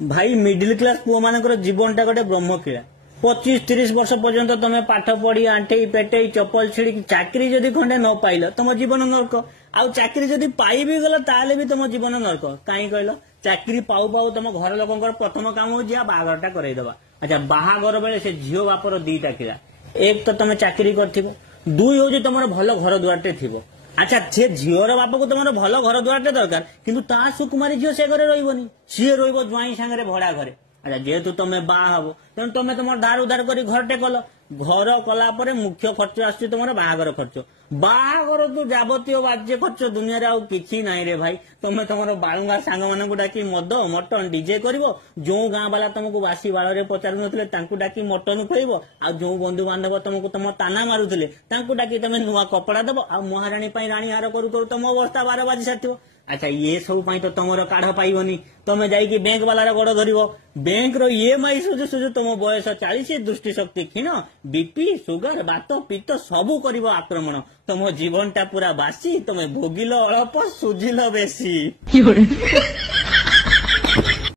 भाई middle class पुओ मानकर जीवनटा गोटे ब्रह्मक्रीड़ा 25-30 वर्ष पर्यंत तुम पाठ पढ़ी आंठे पेटे चपल छिड़ी चाकरी जदि खंडे न पाइल तुम जीवन नरक आउ चाकरी जदि पाई भी गला ताले भी तुम जीवन नरक कहीं कहल चाकरी पाऊ पाऊ तुम घर लोक प्रथम काम हो बाहाघरटा करईदबा। अच्छा बाहाघर बेले से झील बापर दीटा क्रीड़ा एक तो तुम चाकरी कर दुई हूँ तुम भल घर दुआरटे थी। अच्छा से झीवर बाप को तुम भल घर दुआरटे दरकार किंतु ता सुकुमारी झील से घरे रही सी रही ज्वाई सांगे भड़ा घरे। अच्छा जेहेतु तुम बाहा हब तेणु तुम तुम धार उधार कर घरटे कल घर कला परे मुख्य खर्च आसुची तुम बाहागर खर्च बाहागर तो जावतीय बाज्य खर्च दुनिया रे आउ किछि नाही रे भाई। तुम तुम बालुंगा सांग मानकु डाकी मद मटन डीजे करिवो जो गाँ वाला तुमको बासी बाल रे पचारु नथिले तांकु डाकी मटन खुइबो आ जो बंधु बांधव तुमको तुम ताना मारुथिले तांकु डाकी तुम नुआ कपड़ा दबो आ महारानी पई रानी हार करू करू तुम अवस्था 12 बाजी साथिबो। अच्छा ये सब पाई तो तुम काढ़ पाइबनी तुम जाइए बैंक वाला गोड़ धर बैंक रो ईएमआई सुझु सुझु तुम बयस 40 दृष्टि शक्ति क्षीण बीपी सुगर बात पित्त सबू कर आक्रमण तुम जीवनटा पूरा बासी तुम भोगिल अल्प सुझिल बेसी।